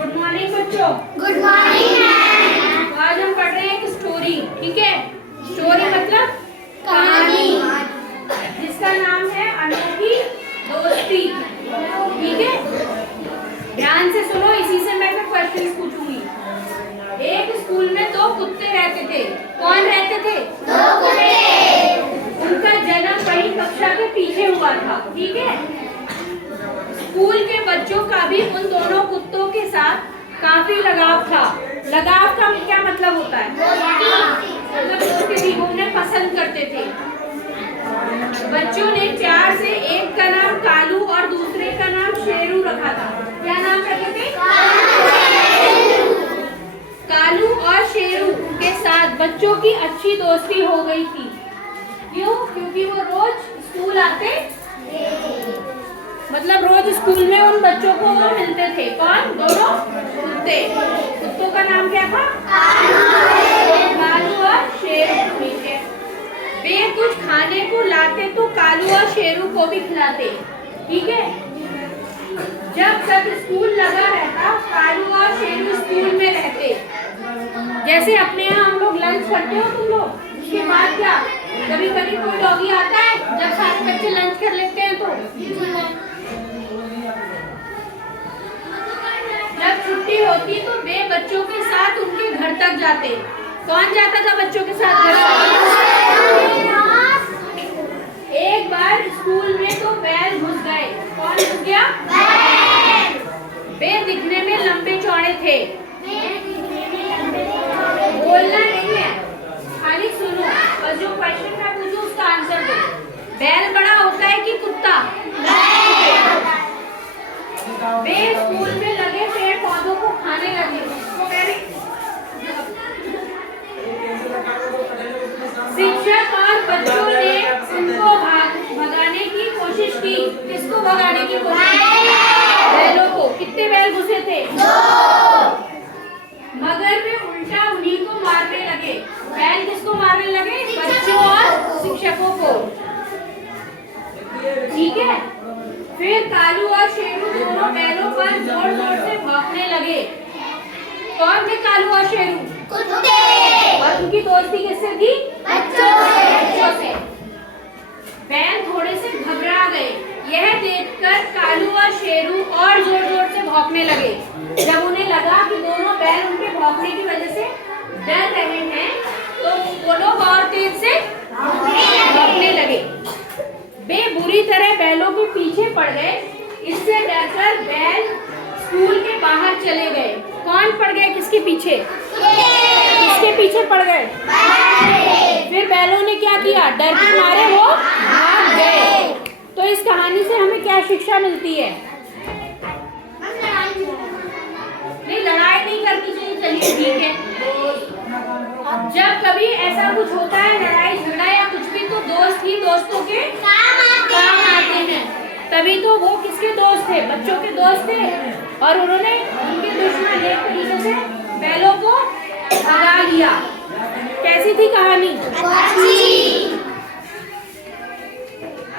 Good morning बच्चों। Good morning ma'am. आज हम पढ़ रहे हैं एक स्टोरी। ठीक है, स्टोरी मतलब कहानी, जिसका नाम है अनोखी दोस्ती। ठीक है, ध्यान से सुनो, इसी से मैं फिर क्वेश्चंस पूछूंगी। एक स्कूल में दो कुत्ते रहते थे। कौन रहते थे? दो कुत्ते। उनका जन्म पहली कक्षा के पीछे हुआ था। ठीक है, स्कूल के बच्चों का भी उन दोनों कुत्तों के साथ काफी लगाव था। लगाव का क्या मतलब होता है? मतलब दोस्ती थी, वो उन्हें पसंद करते थे। बच्चों ने चार से एक का नाम कालू और दूसरे का नाम शेरू रखा था। क्या नाम रखे थे? कालू और शेरू के साथ बच्चों की अच्छी दोस्ती हो गई थी। क्यों? क्योंकि वो रोज स्कूल आते, मतलब रोज स्कूल में उन बच्चों को वो मिलते थे। कौन? दोनों कुत्ते। कुत्तों का नाम क्या था? कालू और शेरू। ठीक है, वे कुछ खाने को लाते तो कालू और शेरू को भी खिलाते। ठीक है, जब तक स्कूल लगा रहता कालू और शेरू स्कूल में रहते। जैसे अपने यहाँ हम लोग लंच करते हो तुम लोग, उसके बाद क्या कभी कभी कोई डॉगी आता है, जब सारे बच्चे लंच कर लेते हैं तो जब छुट्टी होती तो वे बच्चों के साथ उनके घर तक जाते। कौन जाता था बच्चों के साथ घर तक? एक बार स्कूल में तो बैल घुस गए। कौन घुस गया? वे दिखने में लंबे चौड़े थे। बोलना नहीं है, खाली सुनो, बस जो क्वेश्चन मैं पूछूं उसका आंसर दो। बैल बड़ा होता है कि कुत्ता? वे स्कूल में लगे पेड़ पौधों को खाने लगे। शिक्षक और बच्चों ने उनको भगाने की कोशिश की। किसको भगाने की कोशिश? बैलों को। कितने बैल घुसे थे? मगर वे उल्टा उन्हीं को मारने लगे। बैल किसको मारने लगे? बच्चों और शिक्षकों को। ठीक है, फिर कालू और शेरू दोनों बैलों पर जोर जोर से भौंकने लगे। कौन थे कालू और शेरू? कुत्ते। और उनकी दोस्ती किससे थी? बच्चों से। बैल थोड़े से घबरा गए। यह देखकर कालू और शेरू और जोर जोर से भौंकने लगे। जब उन्हें लगा कि दोनों बैल उनके भौंकने की वजह से डर रहे हैं तो वो लोग और तेज से भौंकने लगे। वे बुरी तरह बैलों के पीछे पड़ गए। इससे डरकर बैल स्कूल के बाहर चले गए। कौन पड़ गए? किसके पीछे? किसके पीछे पड़ गए? फिर बैलों ने क्या किया? डर के मारे वो भाग गए। तो इस कहानी से हमें क्या शिक्षा मिलती है? नहीं, लड़ाई नहीं करनी चाहिए। चलिए ठीक है, जब कभी ऐसा कुछ होता है, लड़ाई झगड़ा या कुछ भी, तो दोस्त ही दोस्तों के काम आते हैं। तभी तो वो किसके दोस्त थे? बच्चों के दोस्त थे, और उन्होंने उनके दुश्मन एक तरीके से बैलों को भगा लिया। कैसी थी कहानी?